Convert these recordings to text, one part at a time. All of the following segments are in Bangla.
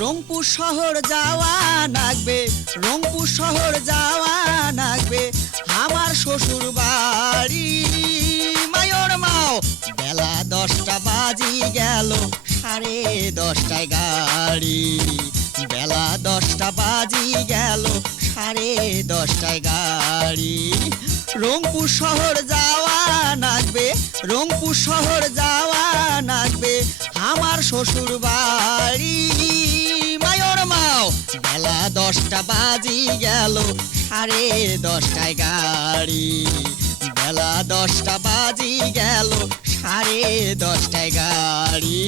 রংপুর শহর যাওয়া লাগবে, রংপুর শহর যাওয়া লাগবে। আমার শ্বশুর বাড়ি মায়র মাও, বেলা দশটা বাজি গেল, সাড়ে দশটায় গাড়ি। বেলা দশটা বাজি গেল, সাড়ে দশটায় গাড়ি। রংপুর শহর যাওয়া লাগবে, রংপুর শহর যাওয়া লাগবে। শ্বশুর বাড়ি মায়র মাও, বেলা দশটা বাজি গেল, সাড়ে দশটায় গাড়ি। বেলা দশটা বাজি গেল, সাড়ে দশটায় গাড়ি।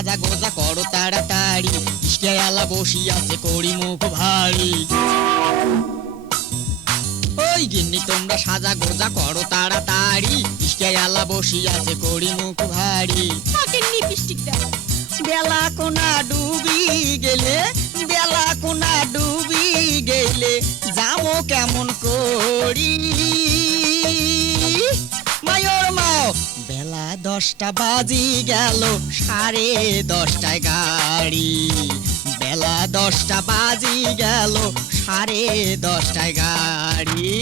সাজা গোজা করো তাড়াতাড়ি। ইসকে আলা বসি আছে করি মুখ ভারী। ওই গিন্নি তোমরা সাজা গোজা করো তাড়াতাড়ি। ইসকে আলা বসি আছে করি মুখ ভারী। লিপস্টিক দাও বেলা কোনা ডুবি গেলে বেলা কোনা ডুবি গেলে যাব কেমন করি? দশটা বাজি গেল সাড়ে দশটায় গাড়ি। বেলা দশটা বাজি গেল সাড়ে দশটায় গাড়ি।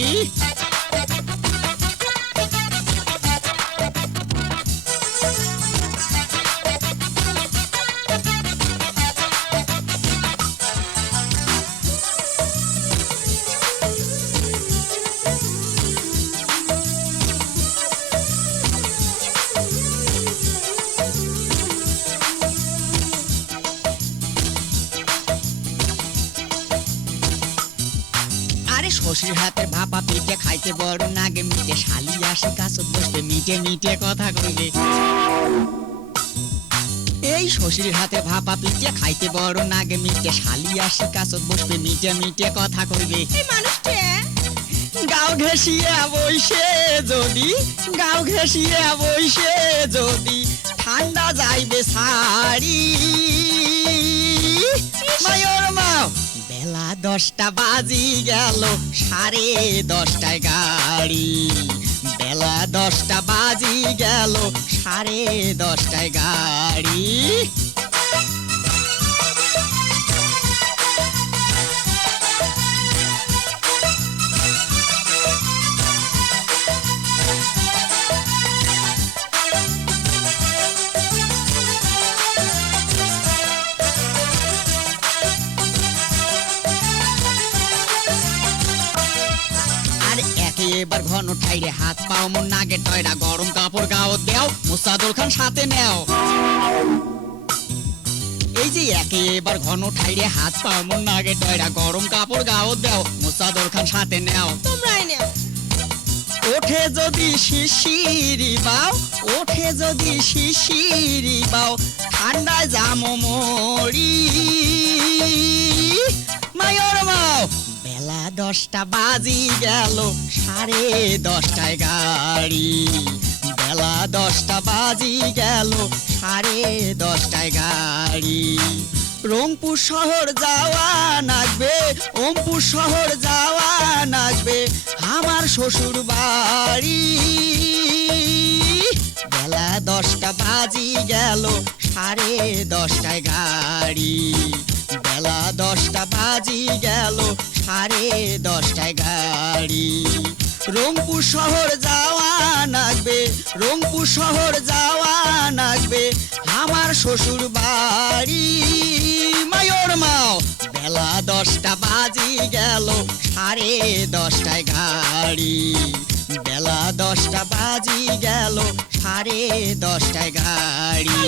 আরে শ্বশুর হাতের ভাপা পিঠে খাইতে বড় নাগে মিটে শালি আসে কাছত বসতে মিটে মিটে কথা কইবে। এই শ্বশুর হাতে ভাপা পিঠে খাইতে বড় নাগে মিটে শালি আসে কাছত বসবে মিটে মিটে কথা কইবে। এই মানুষটা? গাও ঘেঁষিয়ে বইসে যদি গাও ঘেঁষিয়ে বইসে যদি ঠান্ডা যাইবে সারি দশটা বাজি গেল সাড়ে দশটায় গাড়ি। বেলা দশটা বাজি গেল সাড়ে দশটায় গাড়ি। ঘন ঠাইরে হাত পাও মন নাগে টয়রা গরম কাপড় গাও দেও মুসাদুল খান সাথে নেও। এই যে একে এবার ঘন ঠাইরে হাত পাও মন নাগে টয়রা গরম কাপড় গাও দেও মুসাদুল খান সাথে নেও। তোমরাই নেও। ওঠে যদি শিশিরি বাও ওঠে যদি শিশিরি বাও ঠান্ডায় জামো মরি। মায়র মাও দশটা বাজি গেল, সাড়ে দশটায় গাড়ি। বেলা দশটা বাজি গেল, সাড়ে দশটায় গাড়ি। রংপুর শহর যাওয়া নাচবে ওমপুর শহর যাওয়া নাচবে আমার শ্বশুর বাড়ি। বেলা দশটা বাজি গেল, সাড়ে দশটায় গাড়ি। বেলা দশটা বাজি গেল সাড়ে দশটায় গাড়ি। রংপুর শহর যাওয়া লাগবে রংপুর শহর যাওয়া লাগবে আমার শ্বশুর বাড়ি। মায়র মাও, বেলা দশটা বাজি গেল, সাড়ে দশটায় গাড়ি। বেলা দশটা বাজি গেল, সাড়ে দশটায় গাড়ি।